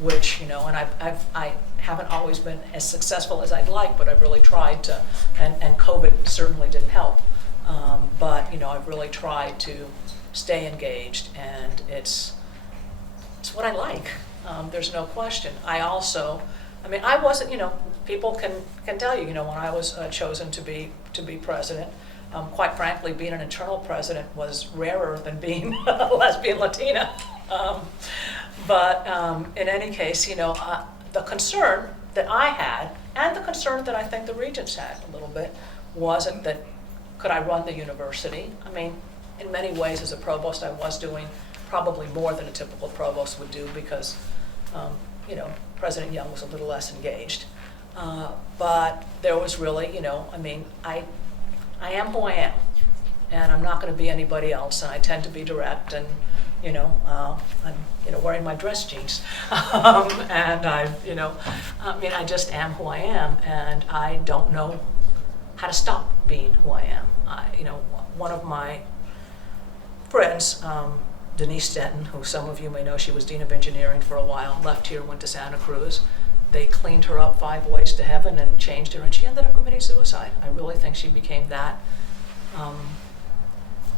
which, and I haven't always been as successful as I'd like, but I've really tried to, and COVID certainly didn't help. But, I've really tried to stay engaged, and it's what I like. There's no question. I wasn't, people can tell you, when I was chosen to be president, quite frankly, being an internal president was rarer than being a lesbian Latina. But in any case, the concern that I had, and the concern that I think the regents had a little bit, wasn't that could I run the university? I mean, in many ways, as a provost, I was doing probably more than a typical provost would do, because, President Young was a little less engaged. But there was really, I am who I am, and I'm not going to be anybody else, and I tend to be direct, and I'm wearing my dress jeans, and I just am who I am, and I don't know how to stop being who I am. One of my friends, Denise Denton, who some of you may know, she was Dean of Engineering for a while, left here, went to Santa Cruz. They cleaned her up 5 ways to heaven and changed her, and she ended up committing suicide. I really think she became that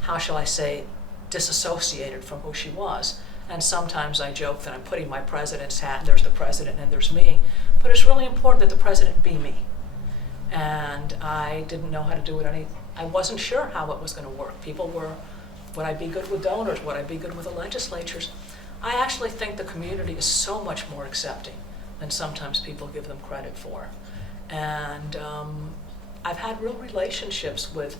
how shall I say, disassociated from who she was. And sometimes I joke that I'm putting my president's hat, and there's the president and there's me. But it's really important that the president be me. And I didn't know how to do it I wasn't sure how it was going to work. People were, would I be good with donors? Would I be good with the legislatures? I actually think the community is so much more accepting than sometimes people give them credit for. And I've had real relationships with,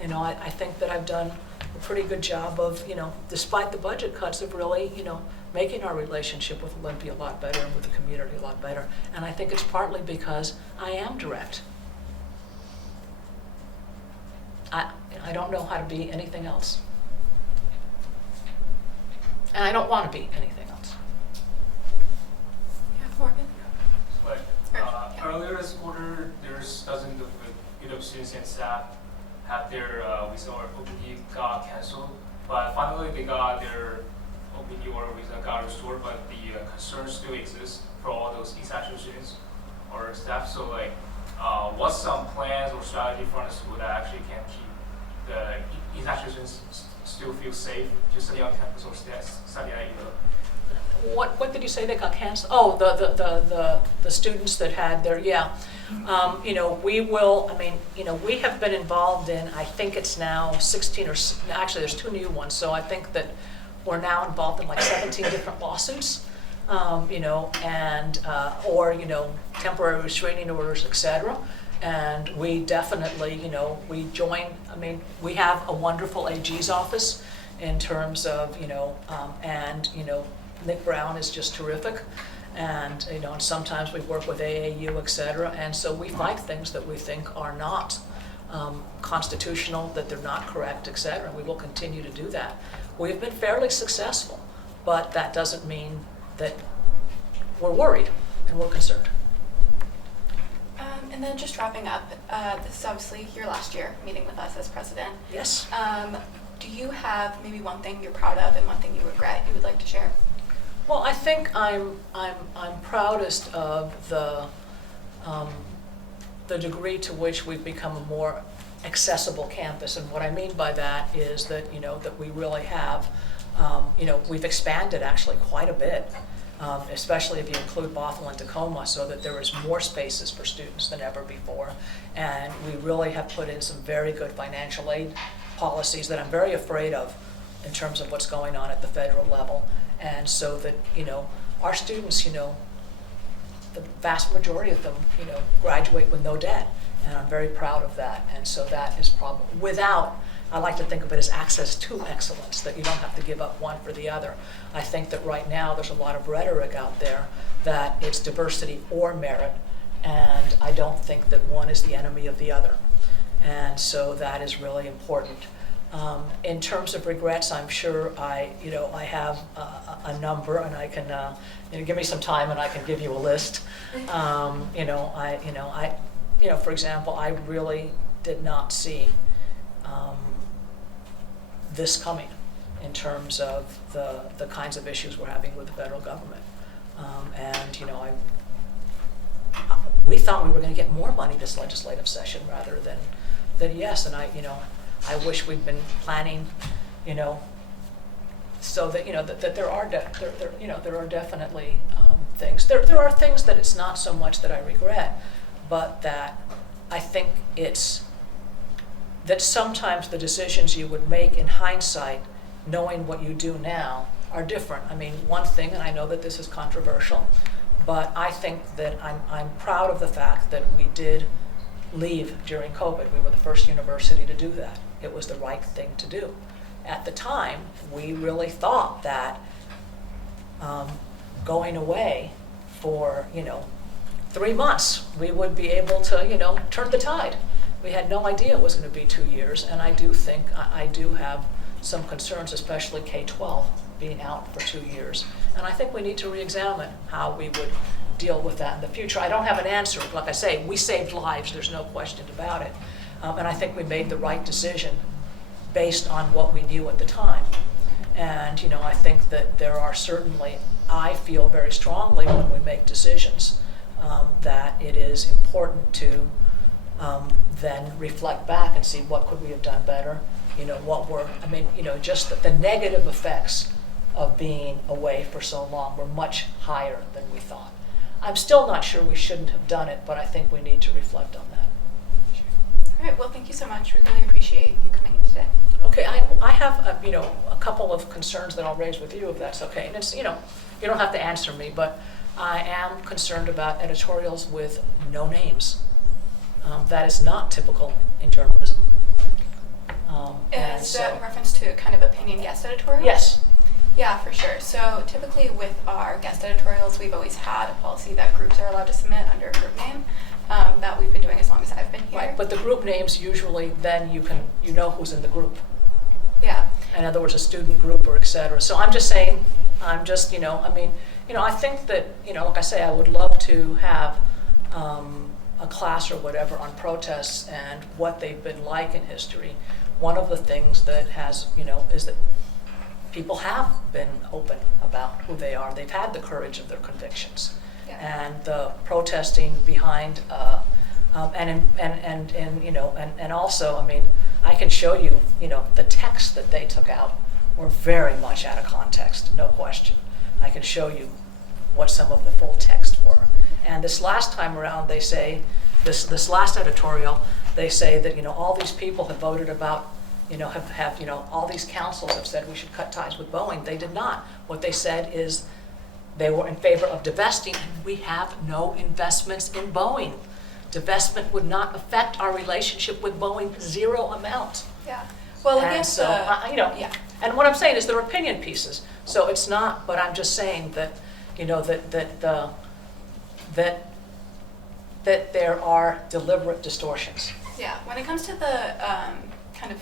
I think that I've done a pretty good job of, despite the budget cuts, of really, making our relationship with Olympia a lot better and with the community a lot better. And I think it's partly because I am direct. I don't know how to be anything else. And I don't want to be anything else. Yeah, Morgan. Like, Yeah. earlier this quarter, there's dozens of UW students and staff had their visa or OPT got canceled, but finally they got their OPT or visa got restored, but the concerns still exist for all those East Actual students or staff. So like, what's some plans or strategy for the school that actually can keep the East Actual students still feel safe to study on campus or study at UW? What did you say they got canceled? Oh, the students that had their, yeah. We will, we have been involved in, I think it's now 16 or, actually there's 2 new ones, so I think that we're now involved in like 17 different lawsuits, temporary restraining orders, et cetera. And we definitely, we join, we have a wonderful AG's office in terms of, Nick Brown is just terrific. And, and sometimes we work with AAU, et cetera. And so we fight things that we think are not constitutional, that they're not correct, et cetera. We will continue to do that. We've been fairly successful, but that doesn't mean that we're worried and we're concerned. And then just wrapping up, this is obviously your last year meeting with us as president. Yes. Do you have maybe one thing you're proud of and one thing you regret you would like to share? Well, I think I'm proudest of the degree to which we've become a more accessible campus, and what I mean by that is that that we really have, we've expanded actually quite a bit, especially if you include Bothell and Tacoma, so that there is more spaces for students than ever before, and we really have put in some very good financial aid policies that I'm very afraid of in terms of what's going on at the federal level. And so that, our students, the vast majority of them, graduate with no debt. And I'm very proud of that. And so that is probably, without, I like to think of it as access to excellence, that you don't have to give up one for the other. I think that right now there's a lot of rhetoric out there that it's diversity or merit. And I don't think that one is the enemy of the other. And so that is really important. In terms of regrets, I'm sure I have a number, and I can, give me some time, and I can give you a list. For example, I really did not see this coming in terms of the kinds of issues we're having with the federal government, we thought we were going to get more money this legislative session rather than yes, and I wish we'd been planning, so that that there are definitely things. There are things that it's not so much that I regret, but that I think it's that sometimes the decisions you would make in hindsight, knowing what you do now, are different. One thing, and I know that this is controversial, but I think that I'm proud of the fact that we did leave during COVID. We were the first university to do that. It was the right thing to do. At the time, we really thought that going away for 3 months, we would be able to turn the tide. We had no idea it was going to be 2 years, and I do think I do have some concerns, especially K-12 being out for 2 years. And I think we need to re-examine how we would deal with that in the future. I don't have an answer. Like I say, we saved lives, there's no question about it. And I think we made the right decision based on what we knew at the time. And I think that there are certainly, I feel very strongly when we make decisions that it is important to then reflect back and see what could we have done better. just the negative effects of being away for so long were much higher than we thought. I'm still not sure we shouldn't have done it, but I think we need to reflect on that. All right, well, thank you so much. We really appreciate you coming in today. Okay, I have a couple of concerns that I'll raise with you, if that's okay. And it's, you don't have to answer me, but I am concerned about editorials with no names. That is not typical in journalism. Is that in reference to kind of opinion guest editorials? Yes. Yeah, for sure. So typically with our guest editorials, we've always had a policy that groups are allowed to submit under a group name. That we've been doing as long as I've been here. Right, but the group names usually then you know who's in the group. Yeah. In other words, a student group or et cetera. So I'm just saying, I think that, like I say, I would love to have a class or whatever on protests and what they've been like in history. One of the things that has, is that people have been open about who they are. They've had the courage of their convictions. Yeah. And the protesting behind, and also, I can show you, the texts that they took out were very much out of context, no question. I can show you what some of the full text were. And this last time around, they say, this last editorial, they say that, all these people have voted about, all these councils have said we should cut ties with Boeing. They did not. What they said is they were in favor of divesting, and we have no investments in Boeing. Divestment would not affect our relationship with Boeing, zero amount. Yeah. Well, And against so, yeah. And what I'm saying is they're opinion pieces. So it's not, but I'm just saying that, that there are deliberate distortions. Yeah, when it comes to the kind of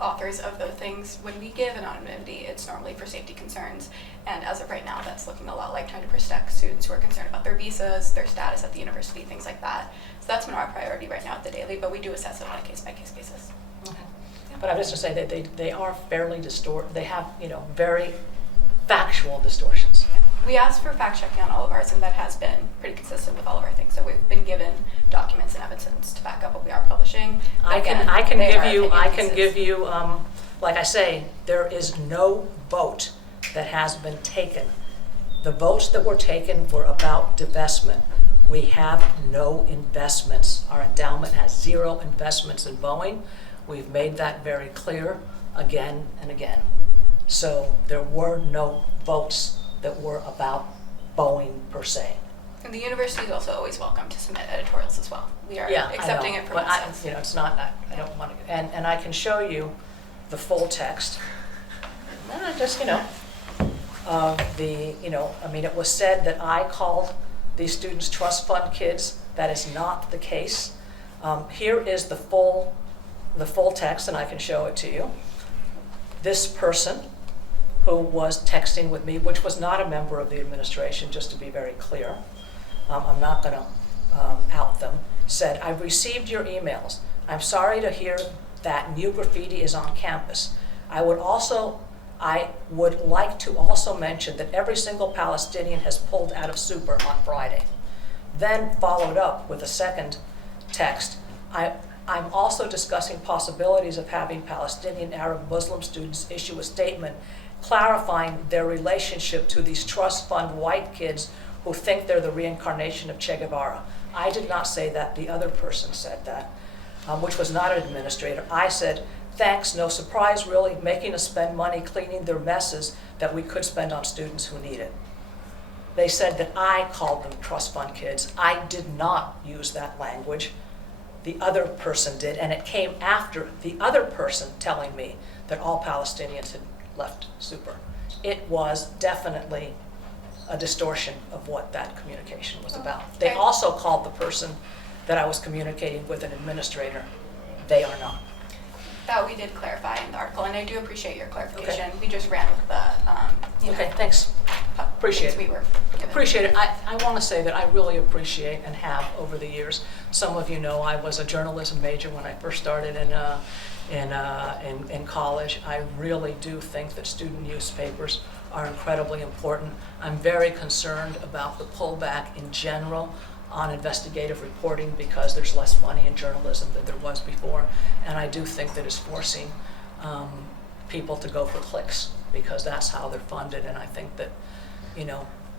authors of those things, when we give anonymity, it's normally for safety concerns. And as of right now, that's looking a lot like trying to protect students who are concerned about their visas, their status at the university, things like that. So that's been our priority right now at the Daily, but we do assess it on a case-by-case basis. Okay. But I was just going to say that they are fairly distorted. They have, very factual distortions. We ask for fact checking on all of ours, and that has been pretty consistent with all of our things. So we've been given documents and evidence to back up what we are publishing. I can give you, like I say, there is no vote that has been taken. The votes that were taken were about divestment. We have no investments. Our endowment has zero investments in Boeing. We've made that very clear again and again. So there were no votes that were about Boeing per se. And the university is also always welcome to submit editorials as well. We are accepting it from but us. it's not. I don't want to. And I can show you the full text. Just of the it was said that I called these students trust fund kids. That is not the case. Here is the full text, and I can show it to you. This person who was texting with me, which was not a member of the administration, just to be very clear, I'm not going to out them, said, "I've received your emails. I'm sorry to hear that new graffiti is on campus. I would like to also mention that every single Palestinian has pulled out of Super on Friday." Then followed up with a second text. I'm also discussing possibilities of having Palestinian Arab Muslim students issue a statement clarifying their relationship to these trust fund white kids who think they're the reincarnation of Che Guevara. I did not say that. The other person said that, which was not an administrator. I said, "Thanks, no surprise really, making us spend money cleaning their messes that we could spend on students who need it." They said that I called them trust fund kids. I did not use that language. The other person did, and it came after the other person telling me that all Palestinians had left Super. It was definitely a distortion of what that communication was about. They also called the person that I was communicating with an administrator. They are not. That we did clarify in the article, and I do appreciate your clarification. Okay. We just ran with the, Okay, thanks. Appreciate things it. we were given. Appreciate it. I want to say that I really appreciate and have over the years. Some of you know I was a journalism major when I first started in college. I really do think that student newspapers are incredibly important. I'm very concerned about the pullback in general on investigative reporting because there's less money in journalism than there was before, and I do think that it's forcing people to go for clicks, because that's how they're funded, and I think that,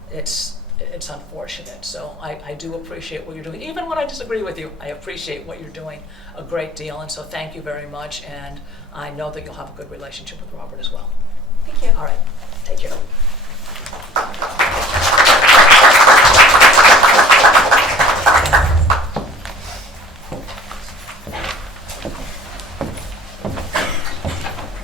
it's unfortunate. So I do appreciate what you're doing. Even when I disagree with you, I appreciate what you're doing a great deal, and so thank you very much, and I know that you'll have a good relationship with Robert as well. Thank you. All right, take care.